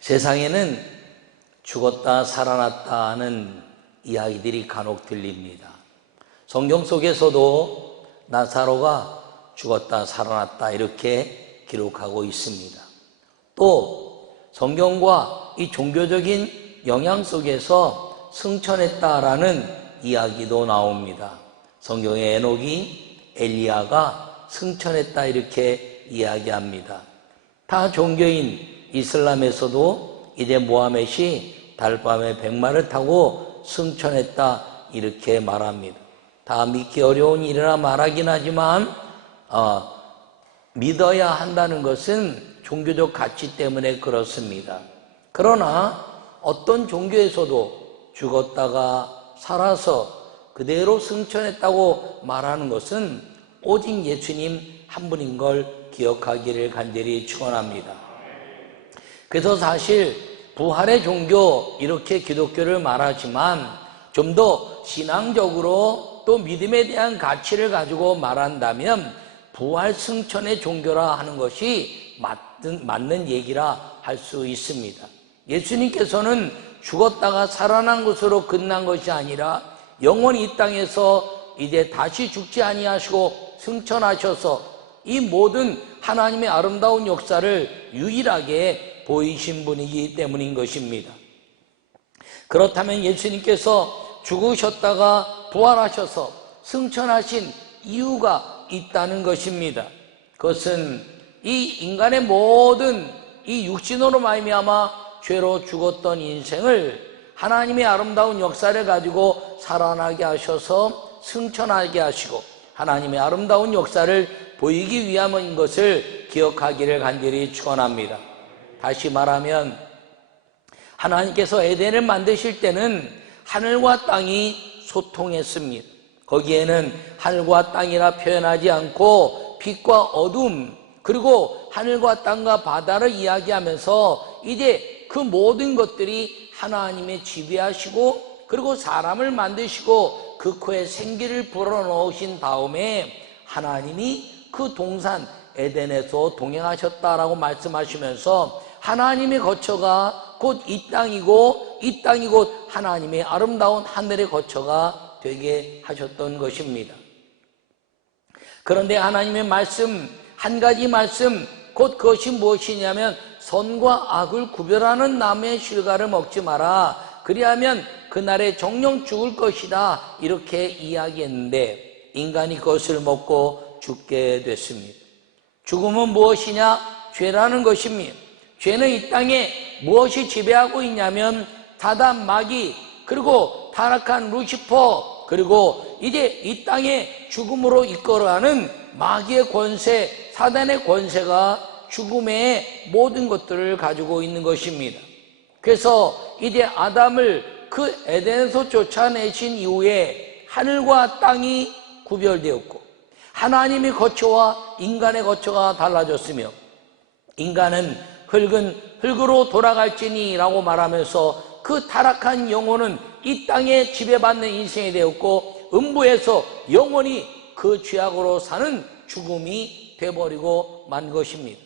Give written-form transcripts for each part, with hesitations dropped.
세상에는 죽었다 살아났다 하는 이야기들이 간혹 들립니다. 성경 속에서도 나사로가 죽었다 살아났다 이렇게 기록하고 있습니다. 또 성경과 이 종교적인 영향 속에서 승천했다라는 이야기도 나옵니다. 성경의 에녹이 엘리야가 승천했다 이렇게 이야기합니다. 타 종교인 이슬람에서도 이제 모하멧이 달밤에 백마를 타고 승천했다 이렇게 말합니다. 다 믿기 어려운 일이라 말하긴 하지만 믿어야 한다는 것은 종교적 가치 때문에 그렇습니다. 그러나 어떤 종교에서도 죽었다가 살아서 그대로 승천했다고 말하는 것은 오직 예수님 한 분인 걸 기억하기를 간절히 축원합니다. 그래서 사실 부활의 종교 이렇게 기독교를 말하지만 좀 더 신앙적으로 또 믿음에 대한 가치를 가지고 말한다면 부활 승천의 종교라 하는 것이 맞는 얘기라 할 수 있습니다. 예수님께서는 죽었다가 살아난 것으로 끝난 것이 아니라 영원히 이 땅에서 이제 다시 죽지 아니하시고 승천하셔서 이 모든 하나님의 아름다운 역사를 유일하게 보이신 분이기 때문인 것입니다. 그렇다면 예수님께서 죽으셨다가 부활하셔서 승천하신 이유가 있다는 것입니다. 그것은 이 인간의 모든 이 육신으로 말미암아 죄로 죽었던 인생을 하나님의 아름다운 역사를 가지고 살아나게 하셔서 승천하게 하시고 하나님의 아름다운 역사를 보이기 위함인 것을 기억하기를 간절히 축원합니다. 다시 말하면 하나님께서 에덴을 만드실 때는 하늘과 땅이 소통했습니다. 거기에는 하늘과 땅이라 표현하지 않고 빛과 어둠 그리고 하늘과 땅과 바다를 이야기하면서 이제 그 모든 것들이 하나님의 지배하시고 그리고 사람을 만드시고 그 코에 생기를 불어넣으신 다음에 하나님이 그 동산 에덴에서 동행하셨다라고 말씀하시면서 하나님의 거처가 곧 이 땅이고 이 땅이 곧 하나님의 아름다운 하늘의 거처가 되게 하셨던 것입니다. 그런데 하나님의 말씀 한 가지 말씀 곧 그것이 무엇이냐면 선과 악을 구별하는 나무의 실과를 먹지 마라 그리하면 그날에 정령 죽을 것이다 이렇게 이야기했는데 인간이 그것을 먹고 죽게 됐습니다. 죽음은 무엇이냐? 죄라는 것입니다. 죄는 이 땅에 무엇이 지배하고 있냐면 사단 마귀 그리고 타락한 루시퍼 그리고 이제 이 땅에 죽음으로 이끌어가는 마귀의 권세 사단의 권세가 죽음의 모든 것들을 가지고 있는 것입니다. 그래서 이제 아담을 그 에덴에서 쫓아내신 이후에 하늘과 땅이 구별되었고 하나님의 거처와 인간의 거처가 달라졌으며 인간은 흙은 흙으로 돌아갈지니 라고 말하면서 그 타락한 영혼은 이 땅에 지배받는 인생이 되었고 음부에서 영원히 그 죄악으로 사는 죽음이 되어버리고 만 것입니다.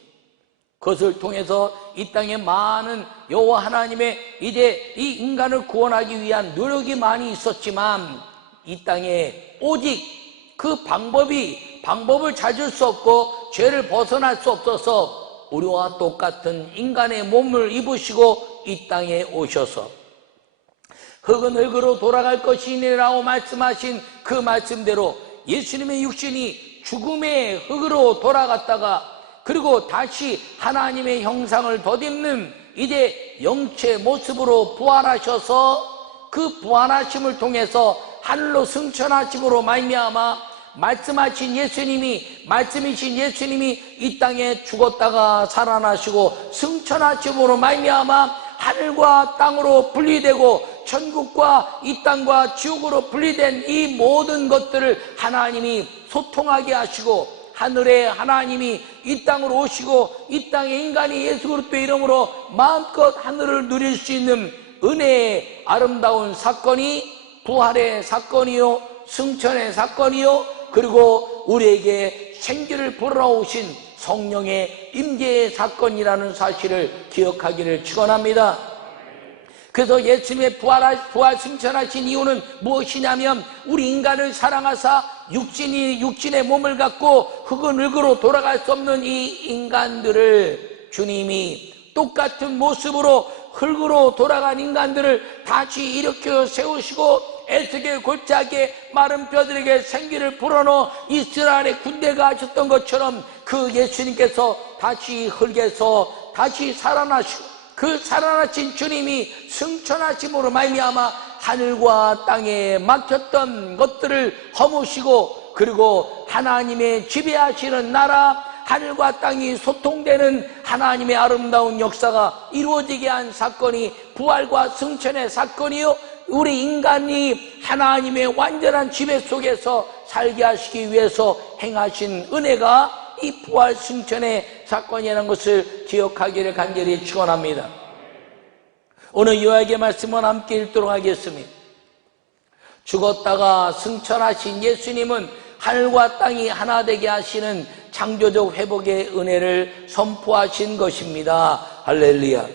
그것을 통해서 이 땅에 많은 여호와 하나님의 이제 이 인간을 구원하기 위한 노력이 많이 있었지만 이 땅에 오직 그 방법을 찾을 수 없고 죄를 벗어날 수 없어서 우리와 똑같은 인간의 몸을 입으시고 이 땅에 오셔서 흙은 흙으로 돌아갈 것이니라고 말씀하신 그 말씀대로 예수님의 육신이 죽음의 흙으로 돌아갔다가 그리고 다시 하나님의 형상을 덧입는 이제 영체 모습으로 부활하셔서 그 부활하심을 통해서 하늘로 승천하심으로 말미암아 말씀이신 예수님이 이 땅에 죽었다가 살아나시고 승천하심으로 말미암아 하늘과 땅으로 분리되고 천국과 이 땅과 지옥으로 분리된 이 모든 것들을 하나님이 소통하게 하시고 하늘에 하나님이 이 땅으로 오시고 이 땅에 인간이 예수 그리스도의 이름으로 마음껏 하늘을 누릴 수 있는 은혜의 아름다운 사건이 부활의 사건이요 승천의 사건이요 그리고 우리에게 생기를 불어오신 성령의 임재의 사건이라는 사실을 기억하기를 축원합니다. 그래서 예수님의 부활 승천하신 이유는 무엇이냐면 우리 인간을 사랑하사 육신의 몸을 갖고 흙은 흙으로 돌아갈 수 없는 이 인간들을 주님이 똑같은 모습으로 흙으로 돌아간 인간들을 다시 일으켜 세우시고 에스겔 골짜기에 마른 뼈들에게 생기를 불어넣어 이스라엘의 군대가 하셨던 것처럼 그 예수님께서 다시 흙에서 다시 살아나시고 그 살아나신 주님이 승천하심으로 말미암아 하늘과 땅에 막혔던 것들을 허무시고 그리고 하나님의 지배하시는 나라 하늘과 땅이 소통되는 하나님의 아름다운 역사가 이루어지게 한 사건이 부활과 승천의 사건이요 우리 인간이 하나님의 완전한 지배 속에서 살게 하시기 위해서 행하신 은혜가 이 부활 승천의 사건이라는 것을 기억하기를 간절히 축원합니다. 오늘 요약의 말씀을 함께 읽도록 하겠습니다. 죽었다가 승천하신 예수님은 하늘과 땅이 하나 되게 하시는 창조적 회복의 은혜를 선포하신 것입니다. 할렐루야.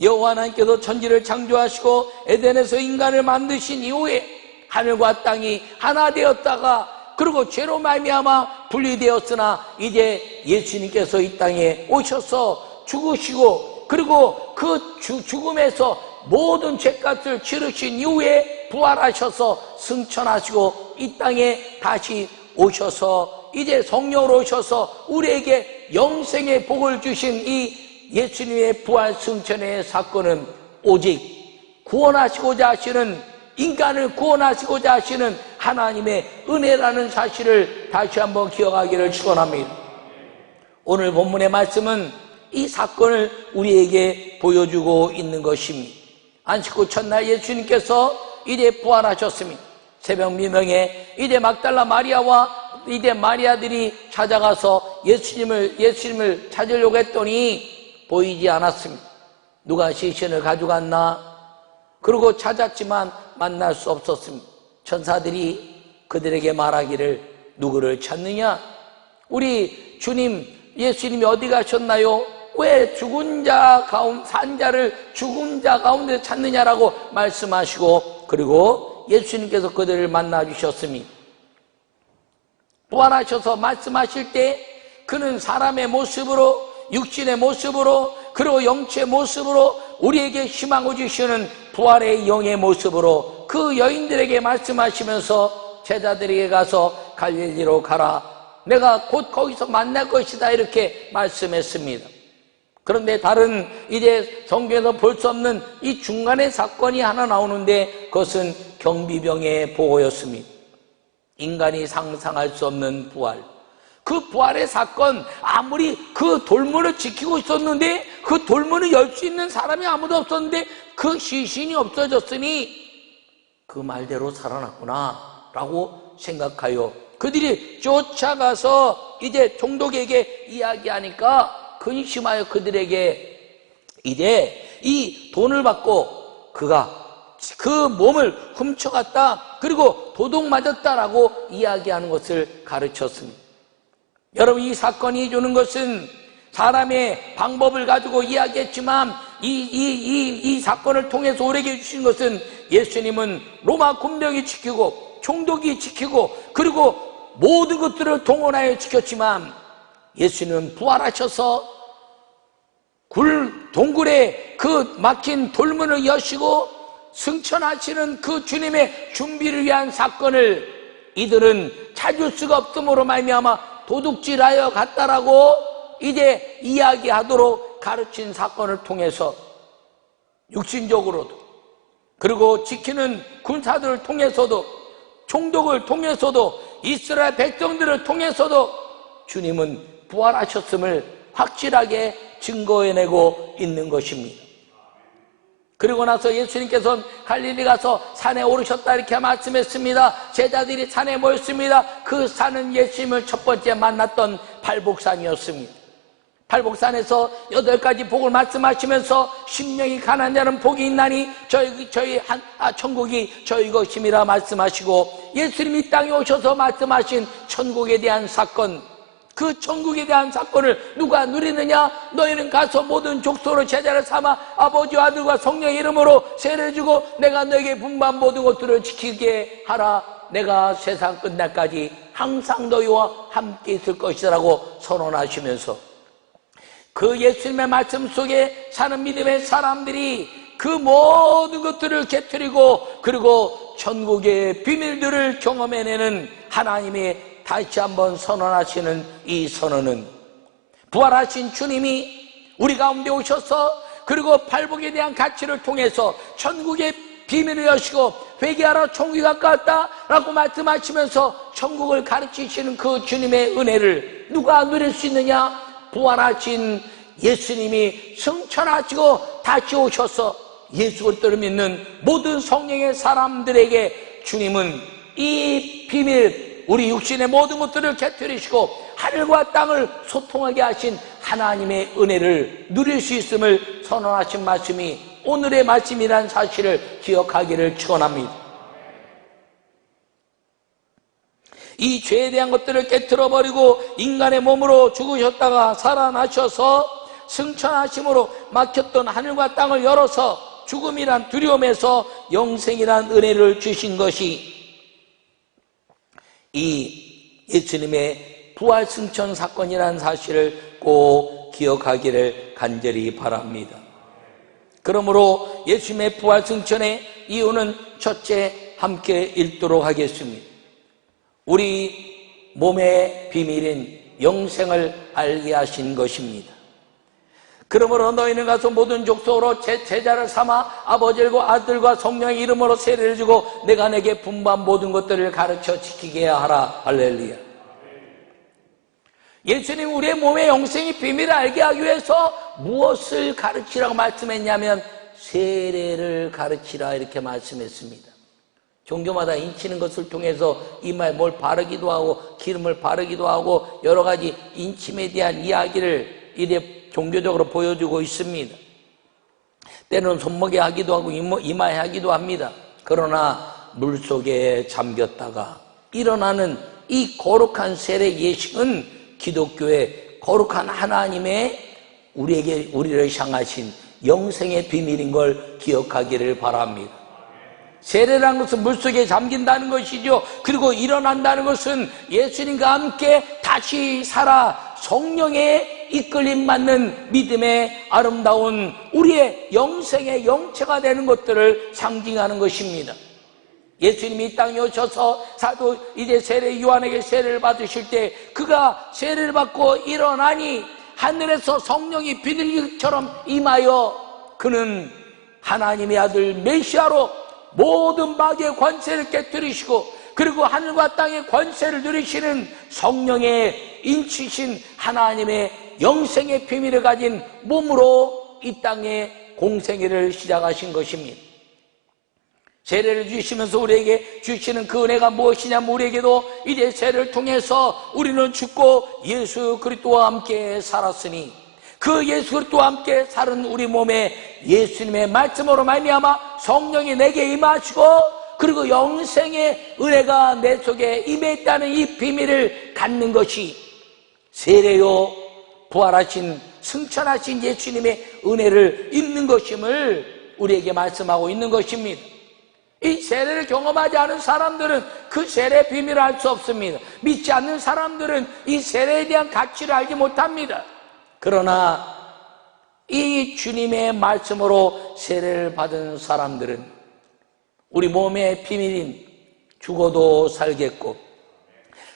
여호와 하나님께서 천지를 창조하시고 에덴에서 인간을 만드신 이후에 하늘과 땅이 하나 되었다가 그리고 죄로 말미암아 분리되었으나 이제 예수님께서 이 땅에 오셔서 죽으시고 그리고 그 죽음에서 모든 죄값을 치르신 이후에 부활하셔서 승천하시고 이 땅에 다시 오셔서 이제 성령으로 오셔서 우리에게 영생의 복을 주신 이 예수님의 부활 승천의 사건은 오직 구원하시고자 하시는 인간을 구원하시고자 하시는 하나님의 은혜라는 사실을 다시 한번 기억하기를 축원합니다. 오늘 본문의 말씀은 이 사건을 우리에게 보여주고 있는 것입니다. 안식 후 첫날 예수님께서 이제 부활하셨습니다. 새벽 미명에 이제 막달라 마리아와 이제 마리아들이 찾아가서 예수님을 찾으려고 했더니 보이지 않았습니다. 누가 시신을 가져갔나? 그리고 찾았지만 만날 수 없었습니다. 천사들이 그들에게 말하기를 누구를 찾느냐? 우리 주님 예수님이 어디 가셨나요? 왜 산 자를 죽은 자 가운데 찾느냐라고 말씀하시고 그리고 예수님께서 그들을 만나 주셨습니다. 부활하셔서 말씀하실 때 그는 사람의 모습으로 육신의 모습으로 그리고 영체의 모습으로 우리에게 희망을 주시는 부활의 영의 모습으로 그 여인들에게 말씀하시면서 제자들에게 가서 갈릴리로 가라 내가 곧 거기서 만날 것이다 이렇게 말씀했습니다. 그런데 다른 이제 성경에서 볼 수 없는 이 중간의 사건이 하나 나오는데 그것은 경비병의 보고였습니다. 인간이 상상할 수 없는 부활. 그 부활의 사건, 아무리 그 돌문을 지키고 있었는데 그 돌문을 열 수 있는 사람이 아무도 없었는데 그 시신이 없어졌으니 그 말대로 살아났구나 라고 생각하여 그들이 쫓아가서 이제 총독에게 이야기하니까 근심하여 그들에게 이제 이 돈을 받고 그가 그 몸을 훔쳐갔다 그리고 도둑 맞았다라고 이야기하는 것을 가르쳤습니다. 여러분 이 사건이 주는 것은 사람의 방법을 가지고 이야기했지만 이 사건을 통해서 우리에게 주신 것은 예수님은 로마 군병이 지키고 총독이 지키고 그리고 모든 것들을 동원하여 지켰지만 예수님은 부활하셔서 동굴에 그 막힌 돌문을 여시고 승천하시는 그 주님의 준비를 위한 사건을 이들은 찾을 수가 없음으로 말미암아 도둑질하여 갔다라고 이제 이야기하도록 가르친 사건을 통해서 육신적으로도 그리고 지키는 군사들을 통해서도 총독을 통해서도 이스라엘 백성들을 통해서도 주님은 부활하셨음을 확실하게 증거해내고 있는 것입니다. 그리고 나서 예수님께서는 갈릴리 가서 산에 오르셨다 이렇게 말씀했습니다. 제자들이 산에 모였습니다. 그 산은 예수님을 첫 번째 만났던 발복산이었습니다. 발복산에서 8가지 복을 말씀하시면서 심령이 가난한 자는 복이 있나니 천국이 저희 것임이라 말씀하시고 예수님이 땅에 오셔서 말씀하신 천국에 대한 사건 그 천국에 대한 사건을 누가 누리느냐? 너희는 가서 모든 족속으로 제자를 삼아 아버지와 아들과 성령의 이름으로 세례를 주고 내가 너에게 분부한 모든 것들을 지키게 하라. 내가 세상 끝날까지 항상 너희와 함께 있을 것이라고 선언하시면서 그 예수님의 말씀 속에 사는 믿음의 사람들이 그 모든 것들을 깨트리고 그리고 천국의 비밀들을 경험해내는 하나님의 다시 한번 선언하시는 이 선언은 부활하신 주님이 우리 가운데 오셔서 그리고 팔복에 대한 가치를 통해서 천국의 비밀을 여시고 회개하라 천국이 가까웠다 라고 말씀하시면서 천국을 가르치시는 그 주님의 은혜를 누가 누릴 수 있느냐? 부활하신 예수님이 승천하시고 다시 오셔서 예수 그리스도를 믿는 모든 성령의 사람들에게 주님은 이 비밀, 우리 육신의 모든 것들을 깨뜨리시고 하늘과 땅을 소통하게 하신 하나님의 은혜를 누릴 수 있음을 선언하신 말씀이 오늘의 말씀이라는 사실을 기억하기를 축원합니다. 이 죄에 대한 것들을 깨트려버리고 인간의 몸으로 죽으셨다가 살아나셔서 승천하심으로 막혔던 하늘과 땅을 열어서 죽음이란 두려움에서 영생이란 은혜를 주신 것이 이 예수님의 부활 승천 사건이라는 사실을 꼭 기억하기를 간절히 바랍니다. 그러므로 예수님의 부활 승천의 이유는 첫째 함께 읽도록 하겠습니다. 우리 몸의 비밀인 영생을 알게 하신 것입니다. 그러므로 너희는 가서 모든 족속으로 제자를 삼아 아버지와 아들과 성령의 이름으로 세례를 주고 내가 내게 분부한 모든 것들을 가르쳐 지키게 하라. 할렐루야. 예수님 우리의 몸의 영생의 비밀을 알게 하기 위해서 무엇을 가르치라고 말씀했냐면 세례를 가르치라 이렇게 말씀했습니다. 종교마다 인치는 것을 통해서 이마에 뭘 바르기도 하고 기름을 바르기도 하고 여러 가지 인침에 대한 이야기를 이래 종교적으로 보여주고 있습니다. 때로는 손목에 하기도 하고 이마에 하기도 합니다. 그러나 물속에 잠겼다가 일어나는 이 거룩한 세례 예식은 기독교의 거룩한 하나님의 우리를 향하신 영생의 비밀인 걸 기억하기를 바랍니다. 세례라는 것은 물속에 잠긴다는 것이죠. 그리고 일어난다는 것은 예수님과 함께 다시 살아 성령의 이끌림 받는 믿음의 아름다운 우리의 영생의 영체가 되는 것들을 상징하는 것입니다. 예수님이 이 땅에 오셔서 사도 이제 세례 요한에게 세례를 받으실 때 그가 세례를 받고 일어나니 하늘에서 성령이 비둘기처럼 임하여 그는 하나님의 아들 메시아로 모든 마귀의 권세를 깨뜨리시고 그리고 하늘과 땅의 권세를 누리시는 성령의 인치신 하나님의 영생의 비밀을 가진 몸으로 이 땅에 공생애를 시작하신 것입니다. 세례를 주시면서 우리에게 주시는 그 은혜가 무엇이냐면 우리에게도 이제 세례를 통해서 우리는 죽고 예수 그리스도와 함께 살았으니 그 예수 그리스도와 함께 사는 우리 몸에 예수님의 말씀으로 말미암아 성령이 내게 임하시고 그리고 영생의 은혜가 내 속에 임해 있다는 이 비밀을 갖는 것이 세례요 부활하신 승천하신 예수님의 은혜를 입는 것임을 우리에게 말씀하고 있는 것입니다. 이 세례를 경험하지 않은 사람들은 그 세례의 비밀을 알 수 없습니다. 믿지 않는 사람들은 이 세례에 대한 가치를 알지 못합니다. 그러나 이 주님의 말씀으로 세례를 받은 사람들은 우리 몸의 비밀인 죽어도 살겠고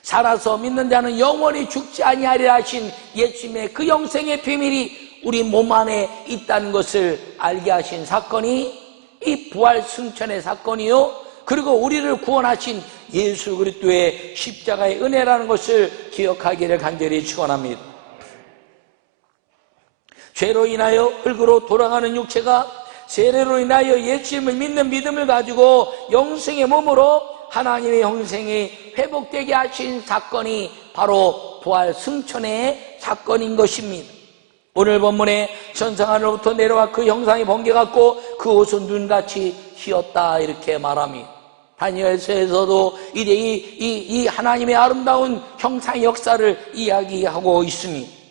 살아서 믿는 자는 영원히 죽지 아니하리라 하신 예수님의 그 영생의 비밀이 우리 몸 안에 있다는 것을 알게 하신 사건이 이 부활 승천의 사건이요 그리고 우리를 구원하신 예수 그리스도의 십자가의 은혜라는 것을 기억하기를 간절히 축원합니다. 죄로 인하여 흙으로 돌아가는 육체가 세례로 인하여 예수님을 믿는 믿음을 가지고 영생의 몸으로 하나님의 영생이 회복되게 하신 사건이 바로 부활 승천의 사건인 것입니다. 오늘 본문에 천상하늘로부터 내려와 그 형상이 번개같고 그 옷은 눈같이 휘었다 이렇게 말합니다. 다니엘서에서도 이제 이 하나님의 아름다운 형상의 역사를 이야기하고 있습니다.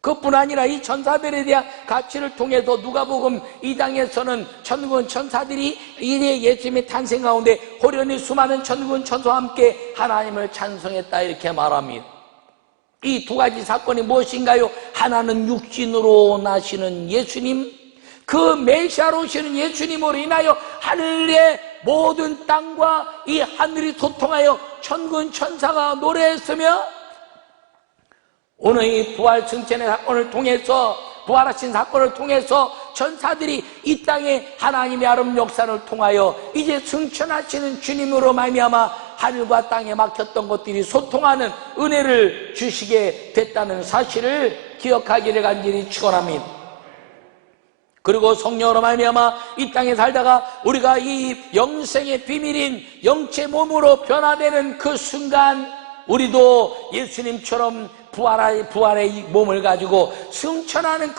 그뿐 아니라 이 천사들에 대한 가치를 통해서 누가복음 2장에서는 천군 천사들이 이제 예수님의 탄생 가운데 호련히 수많은 천군 천사와 함께 하나님을 찬송했다 이렇게 말합니다. 이 두 가지 사건이 무엇인가요? 하나는 육신으로 나시는 예수님, 그 메시아로 오시는 예수님으로 인하여 하늘의 모든 땅과 이 하늘이 소통하여 천군 천사가 노래했으며, 오늘 이 부활 승천의 사건을 통해서, 부활하신 사건을 통해서 천사들이 이 땅에 하나님의 아름 역사를 통하여 이제 승천하시는 주님으로 말미암아 하늘과 땅에 막혔던 것들이 소통하는 은혜를 주시게 됐다는 사실을 기억하기를 간절히 축원합니다. 그리고 성령으로 말미암아 이 땅에 살다가 우리가 이 영생의 비밀인 영체 몸으로 변화되는 그 순간, 우리도 예수님처럼 부활의 몸을 가지고 승천하는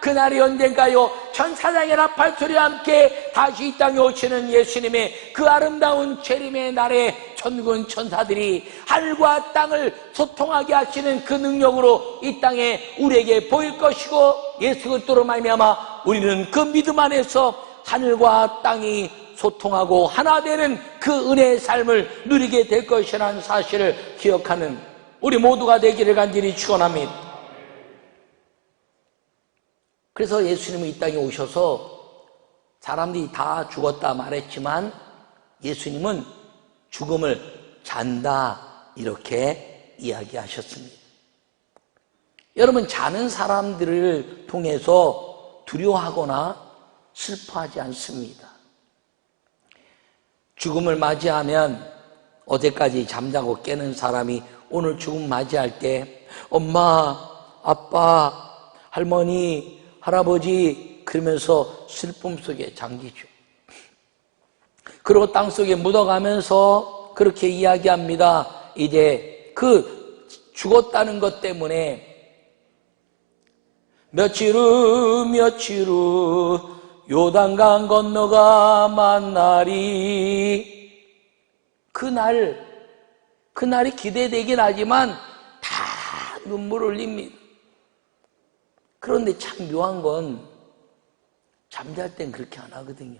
그날이 언젠가요? 천사장의 나팔소리와 함께 다시 이 땅에 오시는 예수님의 그 아름다운 재림의 날에 천군 천사들이 하늘과 땅을 소통하게 하시는 그 능력으로 이 땅에 우리에게 보일 것이고, 예수 그리스도로 말미암아 우리는 그 믿음 안에서 하늘과 땅이 소통하고 하나 되는 그 은혜의 삶을 누리게 될 것이라는 사실을 기억하는 우리 모두가 되기를 간절히 축원합니다. 그래서 예수님은 이 땅에 오셔서 사람들이 다 죽었다 말했지만 예수님은 죽음을 잔다 이렇게 이야기하셨습니다. 여러분, 자는 사람들을 통해서 두려워하거나 슬퍼하지 않습니다. 죽음을 맞이하면 어제까지 잠자고 깨는 사람이 오늘 죽음 맞이할 때 엄마, 아빠, 할머니, 할아버지 그러면서 슬픔 속에 잠기죠. 그리고 땅속에 묻어가면서 그렇게 이야기합니다. 이제 그 죽었다는 것 때문에 며칠 후 요단강 건너가 만나리. 그날이 기대되긴 하지만 다 눈물 흘립니다. 그런데 참 묘한 건 잠잘 땐 그렇게 안 하거든요.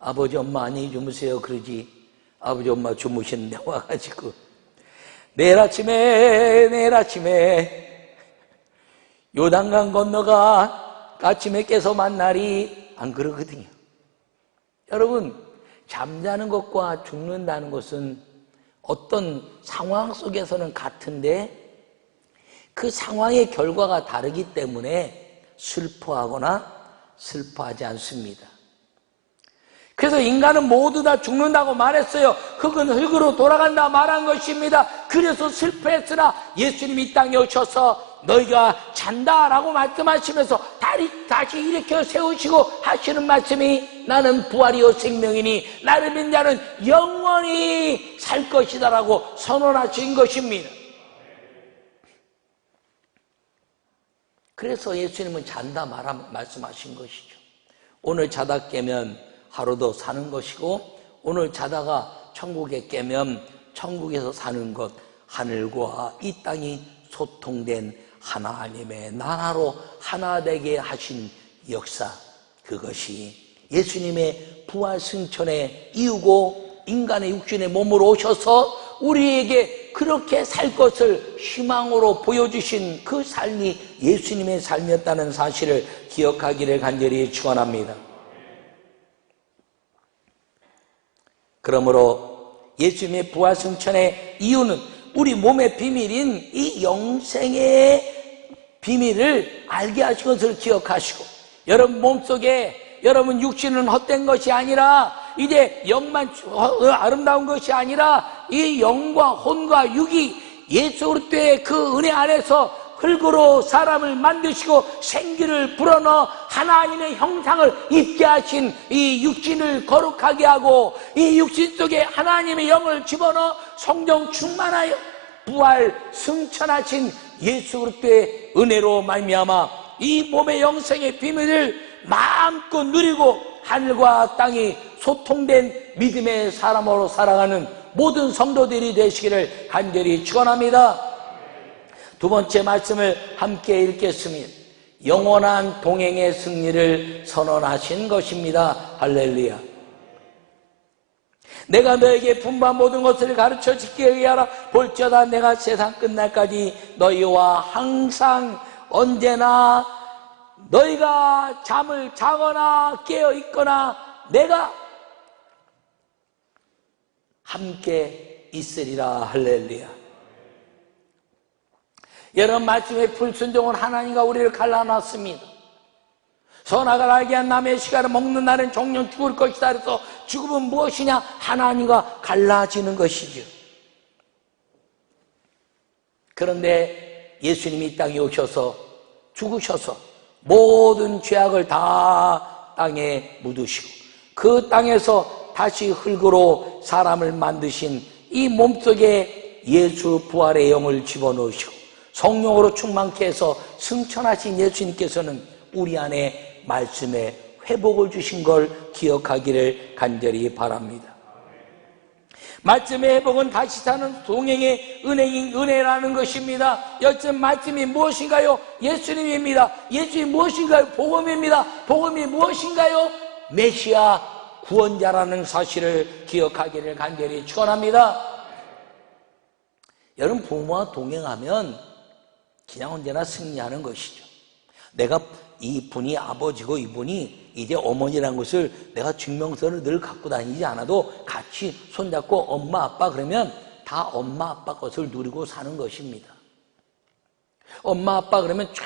아버지 엄마 안녕히 주무세요 그러지, 아버지 엄마 주무시는데 와가지고 내일 아침에 요단강 건너가 아침에 깨서 만나리, 안 그러거든요. 여러분, 잠자는 것과 죽는다는 것은 어떤 상황 속에서는 같은데 그 상황의 결과가 다르기 때문에 슬퍼하거나 슬퍼하지 않습니다. 그래서 인간은 모두 다 죽는다고 말했어요. 흙은 흙으로 돌아간다 말한 것입니다. 그래서 슬퍼했으나 예수님이 이 땅에 오셔서 너희가 잔다라고 말씀하시면서 다시 일으켜 세우시고 하시는 말씀이 나는 부활이요 생명이니 나를 믿는 자는 영원히 살 것이다 라고 선언하신 것입니다. 그래서 예수님은 잔다 말씀하신 것이죠. 오늘 자다 깨면 하루 더 사는 것이고, 오늘 자다가 천국에 깨면 천국에서 사는 것, 하늘과 이 땅이 소통된 하나님의 나라로 하나 되게 하신 역사, 그것이 예수님의 부활 승천의 이유고 인간의 육신의 몸으로 오셔서 우리에게 그렇게 살 것을 희망으로 보여주신 그 삶이 예수님의 삶이었다는 사실을 기억하기를 간절히 축원합니다. 그러므로 예수님의 부활 승천의 이유는 우리 몸의 비밀인 이 영생의 비밀을 알게 하신 것을 기억하시고, 여러분 몸속에 여러분 육신은 헛된 것이 아니라 이제 영만 아름다운 것이 아니라 이 영과 혼과 육이 예수 그리스도의 그 은혜 안에서 흙으로 사람을 만드시고 생기를 불어넣어 하나님의 형상을 입게 하신 이 육신을 거룩하게 하고, 이 육신 속에 하나님의 영을 집어넣어 성령 충만하여 부활 승천하신 예수 그리스도의 은혜로 말미암아 이 몸의 영생의 비밀을 마음껏 누리고 하늘과 땅이 소통된 믿음의 사람으로 살아가는 모든 성도들이 되시기를 간절히 축원합니다. 두 번째 말씀을 함께 읽겠습니다. 영원한 동행의 승리를 선언하신 것입니다. 할렐루야. 내가 너에게 분부한 모든 것을 가르쳐 지키게 하라. 볼지어다 내가 세상 끝날까지 너희와 항상 언제나 너희가 잠을 자거나 깨어 있거나 내가 함께 있으리라. 할렐루야. 여러분, 말씀의 불순종은 하나님과 우리를 갈라놨습니다. 선악을 알게 한 남의 시간을 먹는 날은 종종 죽을 것이다. 그래서 죽음은 무엇이냐? 하나님과 갈라지는 것이죠. 그런데 예수님이 이 땅에 오셔서 죽으셔서 모든 죄악을 다 땅에 묻으시고 그 땅에서 다시 흙으로 사람을 만드신 이 몸속에 예수 부활의 영을 집어넣으시고 성령으로 충만케 해서 승천하신 예수님께서는 우리 안에 말씀에 회복을 주신 걸 기억하기를 간절히 바랍니다. 말씀의 회복은 다시 사는 동행의 은혜라는 것입니다. 여튼 말씀이 무엇인가요? 예수님입니다. 예수님이 무엇인가요? 복음입니다. 복음이 무엇인가요? 메시아 구원자라는 사실을 기억하기를 간절히 축원합니다. 여러분, 부모와 동행하면 그냥 언제나 승리하는 것이죠. 내가 이분이 아버지고 이분이 이제 어머니라는 것을 내가 증명서를 늘 갖고 다니지 않아도 같이 손잡고 엄마 아빠 그러면 다 엄마 아빠 것을 누리고 사는 것입니다. 엄마 아빠 그러면 쫙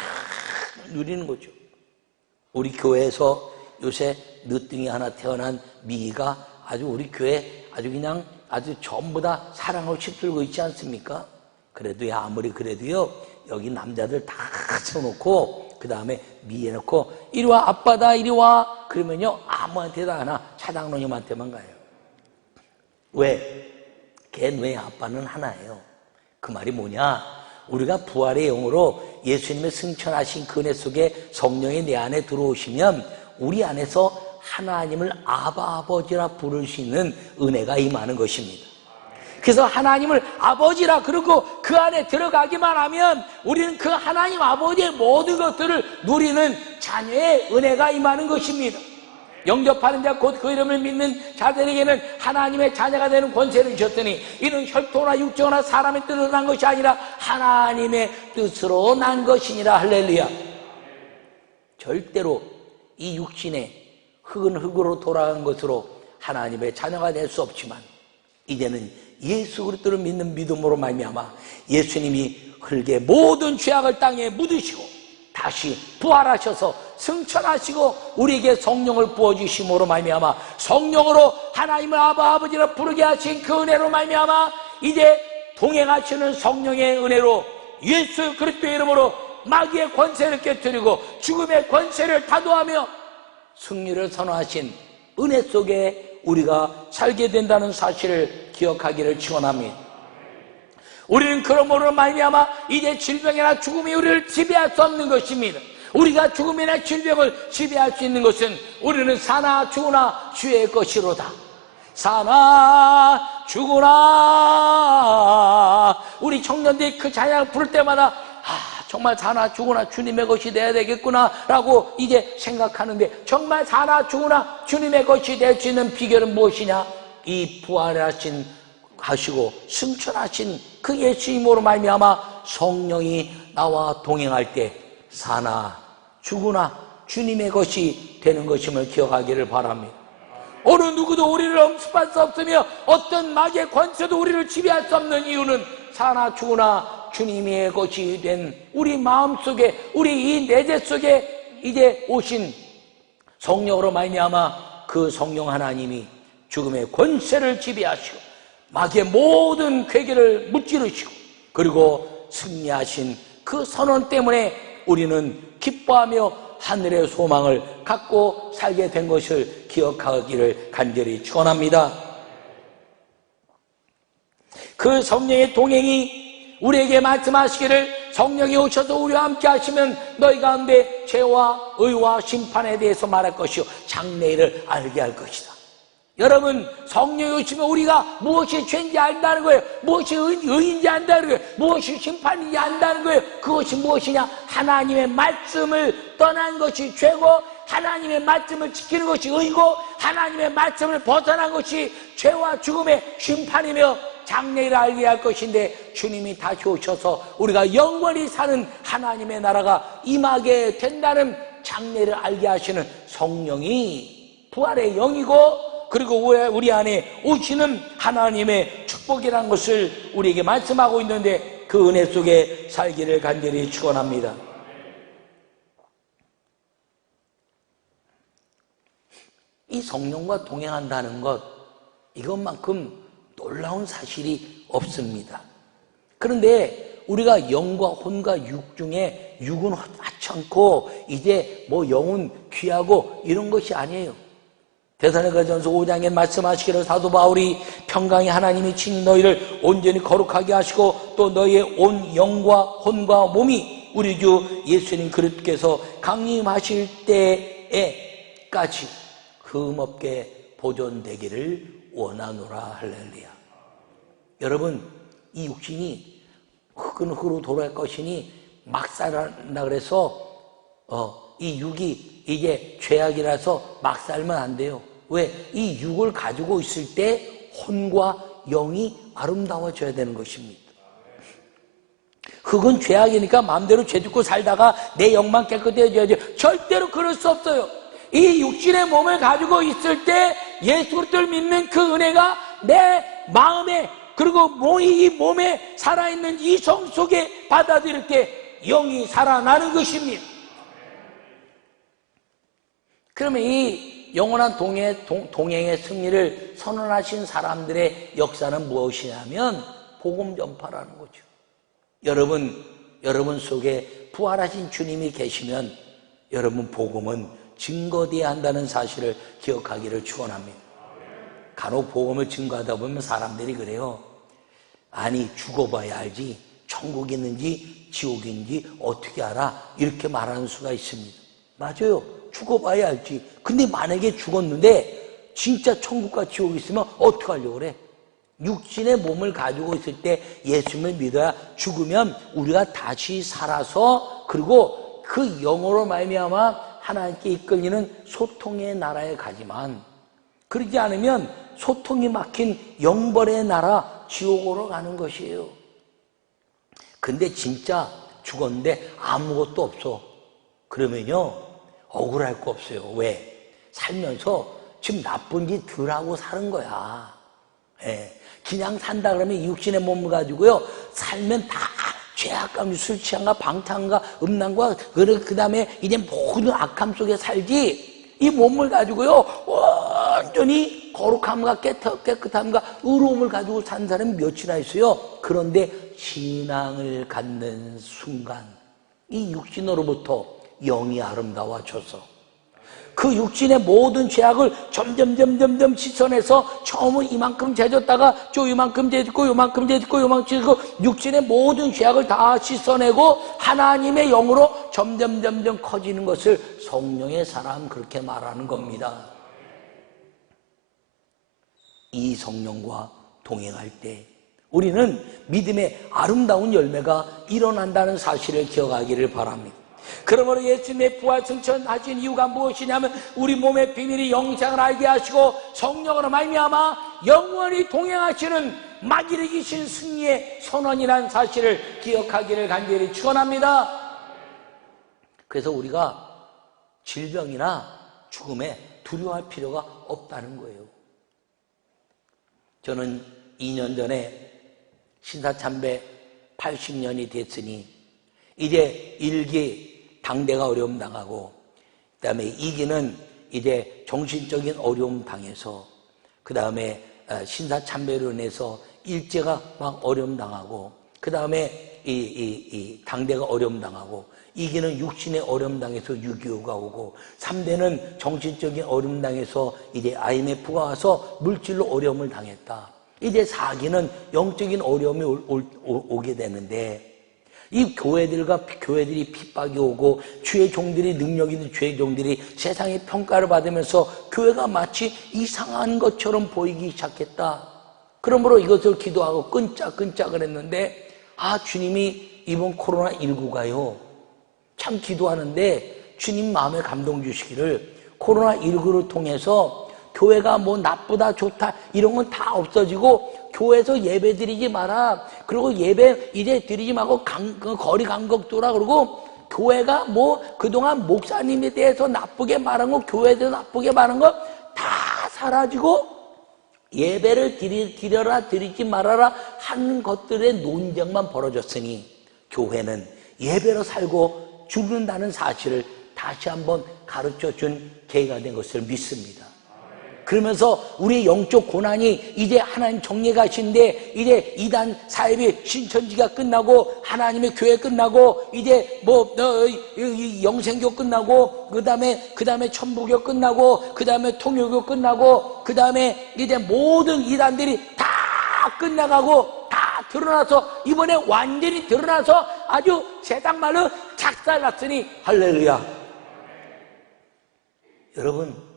누리는 거죠. 우리 교회에서 요새 늦둥이 하나 태어난 미희가 아주 우리 교회 아주 그냥 아주 전부 다 사랑을 휩쓸고 있지 않습니까? 그래도요, 아무리 그래도요, 여기 남자들 다 쳐놓고 그 다음에 미해놓고 이리 와 아빠다 이리 와 그러면요 아무한테도 안 와. 차장로님한테만 가요. 왜? 걔 너의 아빠는 하나예요. 그 말이 뭐냐? 우리가 부활의 영으로 예수님의 승천하신 그 은혜 속에 성령이 내 안에 들어오시면 우리 안에서 하나님을 아바 아버지라 부를 수 있는 은혜가 임하는 것입니다. 그래서 하나님을 아버지라 그러고 그 안에 들어가기만 하면 우리는 그 하나님 아버지의 모든 것들을 누리는 자녀의 은혜가 임하는 것입니다. 영접하는 자 곧 그 이름을 믿는 자들에게는 하나님의 자녀가 되는 권세를 주셨더니 이는 혈통이나 육정이나 사람의 뜻으로 난 것이 아니라 하나님의 뜻으로 난 것이니라. 할렐루야. 절대로 이 육신의 흙은 흙으로 돌아간 것으로 하나님의 자녀가 될 수 없지만 이제는 예수 그리스도를 믿는 믿음으로 말미암아 예수님이 흙의 모든 죄악을 땅에 묻으시고 다시 부활하셔서 승천하시고 우리에게 성령을 부어주심으로 말미암아 성령으로 하나님을 아바 아버지라 부르게 하신 그 은혜로 말미암아 이제 동행하시는 성령의 은혜로 예수 그리스도의 이름으로 마귀의 권세를 깨뜨리고 죽음의 권세를 타도하며 승리를 선언하신 은혜 속에 우리가 살게 된다는 사실을 기억하기를 축원합니다. 우리는 그러므로 말미암아 이제 질병이나 죽음이 우리를 지배할 수 없는 것입니다. 우리가 죽음이나 질병을 지배할 수 있는 것은 우리는 사나 죽으나 주의 것이로다. 사나 죽으나 우리 청년들이 그 찬양을 부를 때마다 정말 사나 죽으나 주님의 것이 돼야 되겠구나 라고 이제 생각하는데 정말 사나 죽으나 주님의 것이 될 수 있는 비결은 무엇이냐? 이 부활하신 하시고 승천하신 그 예수님으로 말미암아 성령이 나와 동행할 때 사나 죽으나 주님의 것이 되는 것임을 기억하기를 바랍니다. 어느 누구도 우리를 엄습할 수 없으며 어떤 마귀의 권세도 우리를 지배할 수 없는 이유는 사나 죽으나 주님의 것이 된 우리 마음속에 우리 이 내재 속에 이제 오신 성령으로 말미암아 그 성령 하나님이 죽음의 권세를 지배하시고 마귀의 모든 괴계를 무찌르시고 그리고 승리하신 그 선언 때문에 우리는 기뻐하며 하늘의 소망을 갖고 살게 된 것을 기억하기를 간절히 축원합니다. 그 성령의 동행이 우리에게 말씀하시기를 성령이 오셔서 우리와 함께 하시면 너희 가운데 죄와 의와 심판에 대해서 말할 것이요 장래일을 알게 할 것이다. 여러분, 성령이 오시면 우리가 무엇이 죄인지 안다는 거예요. 무엇이 의인지 안다는 거예요. 무엇이 심판인지 안다는 거예요. 그것이 무엇이냐? 하나님의 말씀을 떠난 것이 죄고, 하나님의 말씀을 지키는 것이 의고, 하나님의 말씀을 벗어난 것이 죄와 죽음의 심판이며 장래를 알게 할 것인데, 주님이 다시 오셔서 우리가 영원히 사는 하나님의 나라가 임하게 된다는 장래를 알게 하시는 성령이 부활의 영이고, 그리고 우리 안에 오시는 하나님의 축복이라는 것을 우리에게 말씀하고 있는데, 그 은혜 속에 살기를 간절히 축원합니다. 이 성령과 동행한다는 것, 이것만큼 놀라운 사실이 없습니다. 그런데 우리가 영과 혼과 육 중에 육은 하찮고 이제 뭐 영은 귀하고 이런 것이 아니에요. 데살로니가전서 5장에 말씀하시기를 사도 바울이 평강의 하나님이 친히 너희를 온전히 거룩하게 하시고 또 너희의 온 영과 혼과 몸이 우리 주 예수님 그리스도께서 강림하실 때에까지 흠없게 보존되기를 원하노라. 할렐루야. 여러분, 이 육신이 흙은 흙으로 돌아갈 것이니 막 살아나 그래서 이 육이 이게 죄악이라서 막 살면 안 돼요. 왜? 이 육을 가지고 있을 때 혼과 영이 아름다워져야 되는 것입니다. 흙은 죄악이니까 마음대로 죄짓고 살다가 내 영만 깨끗해져야지. 절대로 그럴 수 없어요. 이 육신의 몸을 가지고 있을 때 예수 그리스도를 믿는 그 은혜가 내 마음에, 그리고 이 몸에 살아있는 이 성 속에 받아들일 때 영이 살아나는 것입니다. 그러면 이 영원한 동행의 승리를 선언하신 사람들의 역사는 무엇이냐면 복음 전파라는 거죠. 여러분 속에 부활하신 주님이 계시면 여러분 복음은 증거되어야 한다는 사실을 기억하기를 축원합니다. 간혹 복음을 증거하다 보면 사람들이 그래요. 아니, 죽어봐야 알지 천국이 있는지 지옥인지 어떻게 알아? 이렇게 말하는 수가 있습니다. 맞아요. 죽어봐야 알지. 근데 만약에 죽었는데 진짜 천국과 지옥이 있으면 어떡하려고 그래? 육신의 몸을 가지고 있을 때 예수님을 믿어야 죽으면 우리가 다시 살아서, 그리고 그 영으로 말미암아 하나님께 이끌리는 소통의 나라에 가지만, 그러지 않으면 소통이 막힌 영벌의 나라 지옥으로 가는 것이에요. 근데 진짜 죽었는데 아무것도 없어. 그러면요 억울할 거 없어요. 왜? 살면서 지금 나쁜 짓 덜 하고 사는 거야. 예. 그냥 산다 그러면 육신의 몸을 가지고요 살면 다 죄악감, 술 취함과 방탕과 음란과 그 다음에 이제 모든 악함 속에 살지, 이 몸을 가지고요 완전히 거룩함과 깨끗함과 의로움을 가지고 산 사람이 몇이나 있어요. 그런데 신앙을 갖는 순간 이 육신으로부터 영이 아름다워져서 그 육신의 모든 죄악을 점점 씻어내서 처음은 이만큼 죄졌다가 또 이만큼 죄짓고 요만큼 죄짓고 요만큼 죄짓고 육신의 모든 죄악을 다 씻어내고 하나님의 영으로 점점 커지는 것을 성령의 사람 그렇게 말하는 겁니다. 이 성령과 동행할 때 우리는 믿음의 아름다운 열매가 일어난다는 사실을 기억하기를 바랍니다. 그러므로 예수님의 부활 승천하신 이유가 무엇이냐면 우리 몸의 비밀이 영생을 알게 하시고 성령으로 말미암아 영원히 동행하시는 막이르기신 승리의 선언이라는 사실을 기억하기를 간절히 축원합니다. 그래서 우리가 질병이나 죽음에 두려워할 필요가 없다는 거예요. 저는 2년 전에 신사참배 80년이 됐으니 이제 1기 당대가 어려움 당하고, 그 다음에 2기는 이제 정신적인 어려움 당해서, 그 다음에 신사참배로 인해서 일제가 막 어려움 당하고, 그 다음에 이 당대가 어려움 당하고, 2기는 육신의 어려움 당해서 6.25가 오고, 3대는 정신적인 어려움 당해서 이제 IMF가 와서 물질로 어려움을 당했다. 이제 4기는 영적인 어려움이 오게 되는데, 이 교회들이 핍박이 오고 주의 종들이 능력 있는 주의 종들이 세상의 평가를 받으면서 교회가 마치 이상한 것처럼 보이기 시작했다. 그러므로 이것을 기도하고 끈짝끈짝을 했는데 주님이 이번 코로나19가요 참 기도하는데 주님 마음에 감동 주시기를 코로나19를 통해서 교회가 뭐 나쁘다 좋다 이런 건 다 없어지고 교회에서 예배 드리지 마라. 그리고 예배 이제 드리지 말고 거리 간격 두라. 그러고 교회가 뭐 그동안 목사님에 대해서 나쁘게 말한 거, 교회에 대해서 나쁘게 말한 거 다 사라지고 예배를 드려라 드리지 말아라 하는 것들의 논쟁만 벌어졌으니 교회는 예배로 살고 죽는다는 사실을 다시 한번 가르쳐준 계기가 된 것을 믿습니다. 그러면서 우리의 영적 고난이 이제 하나님 정리해 가신데 이제 이단 사입이 신천지가 끝나고 하나님의 교회 끝나고 이제 영생교 끝나고 그 다음에 천부교 끝나고 그 다음에 통일교 끝나고 그 다음에 이제 모든 이단들이 다 끝나가고 다 드러나서 이번에 완전히 드러나서 아주 세상 말로 작살났으니 할렐루야. 여러분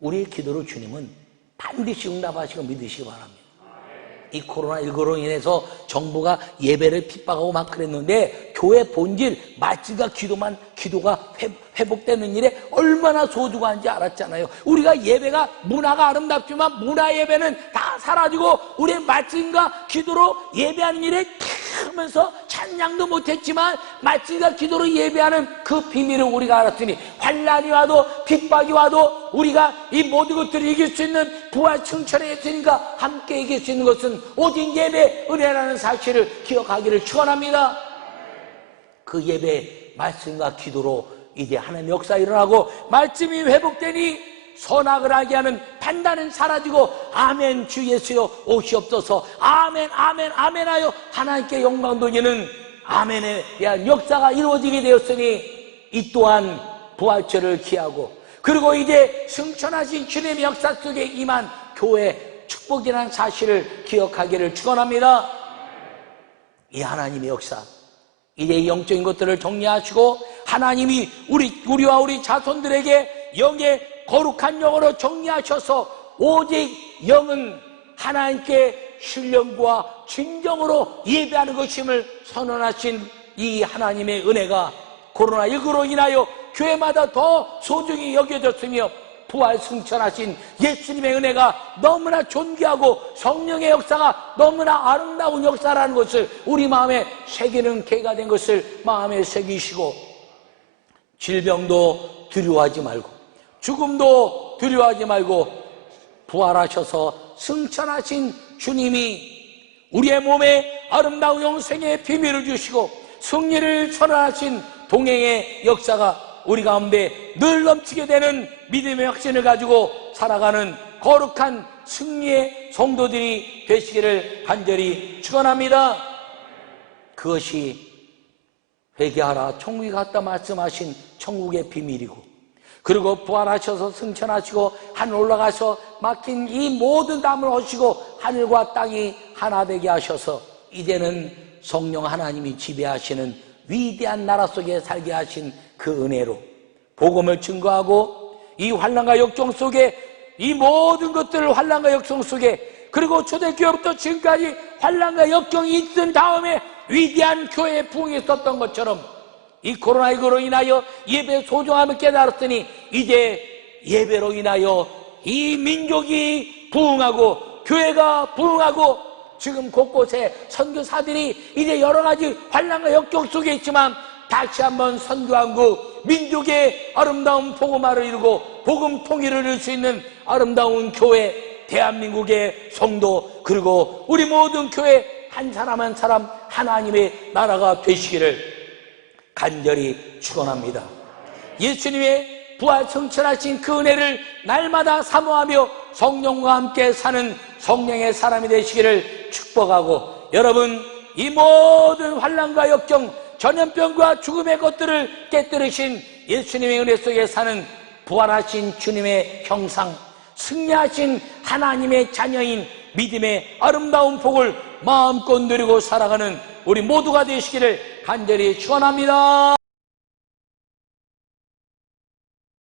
우리의 기도를 주님은 반드시 응답하시고 믿으시기 바랍니다. 이 코로나19로 인해서 정부가 예배를 핍박하고 막 그랬는데 교회 본질 말씀과 기도가 회복되는 일에 얼마나 소중한지 알았잖아요. 우리가 예배가 문화가 아름답지만 문화 예배는 다 사라지고 우리의 말씀과 기도로 예배하는 일에 하면서 찬양도 못했지만 말씀과 기도로 예배하는 그 비밀을 우리가 알았으니 환난이 와도 핍박이 와도 우리가 이 모든 것들을 이길 수 있는 부활 승천의 예수님과 함께 이길 수 있는 것은 오직 예배 은혜라는 사실을 기억하기를 축원합니다. 그 예배 말씀과 기도로 이제 하나님의 역사 일어나고 말씀이 회복되니 선악을 하게 하는 판단은 사라지고 아멘 주 예수여 오시옵소서 아멘 아멘 아멘 하여 하나님께 영광 돌리는 아멘에 대한 역사가 이루어지게 되었으니 이 또한 부활절을 기하고 그리고 이제 승천하신 주님의 역사 속에 임한 교회 축복이라는 사실을 기억하기를 축원합니다. 이 하나님의 역사 이제 영적인 것들을 정리하시고 하나님이 우리와 우리 자손들에게 영의 거룩한 영으로 정리하셔서 오직 영은 하나님께 신령과 진정으로 예배하는 것임을 선언하신 이 하나님의 은혜가 코로나19로 인하여 교회마다 더 소중히 여겨졌으며 부활 승천하신 예수님의 은혜가 너무나 존귀하고 성령의 역사가 너무나 아름다운 역사라는 것을 우리 마음에 새기는 계기가 된 것을 마음에 새기시고 질병도 두려워하지 말고 죽음도 두려워하지 말고 부활하셔서 승천하신 주님이 우리의 몸에 아름다운 영생의 비밀을 주시고 승리를 선언하신 동행의 역사가 우리 가운데 늘 넘치게 되는 믿음의 확신을 가지고 살아가는 거룩한 승리의 성도들이 되시기를 간절히 축원합니다. 그것이 회개하라 천국에 갔다 말씀하신 천국의 비밀이고 그리고 부활하셔서 승천하시고 하늘 올라가서 막힌 이 모든 담을 허시고 하늘과 땅이 하나 되게 하셔서 이제는 성령 하나님이 지배하시는 위대한 나라 속에 살게 하신 그 은혜로 복음을 증거하고 이 환난과 역경 속에 이 모든 것들을 환난과 역경 속에 그리고 초대교회부터 지금까지 환난과 역경이 있은 다음에 위대한 교회의 부흥이 있었던 것처럼 이 코로나19로 인하여 예배의 소중함을 깨달았으니 이제 예배로 인하여 이 민족이 부흥하고 교회가 부흥하고 지금 곳곳에 선교사들이 이제 여러 가지 환난과 역경 속에 있지만 다시 한번 선교하고 민족의 아름다운 복음화를 이루고 복음 통일을 이룰 수 있는 아름다운 교회 대한민국의 성도 그리고 우리 모든 교회 한 사람 한 사람 하나님의 나라가 되시기를 간절히 축원합니다. 예수님의 부활 승천하신 그 은혜를 날마다 사모하며 성령과 함께 사는 성령의 사람이 되시기를 축복하고 여러분 이 모든 환난과 역경 전염병과 죽음의 것들을 깨뜨리신 예수님의 은혜 속에 사는 부활하신 주님의 형상 승리하신 하나님의 자녀인 믿음의 아름다운 복을 마음껏 누리고 살아가는 우리 모두가 되시기를 간절히 축원합니다.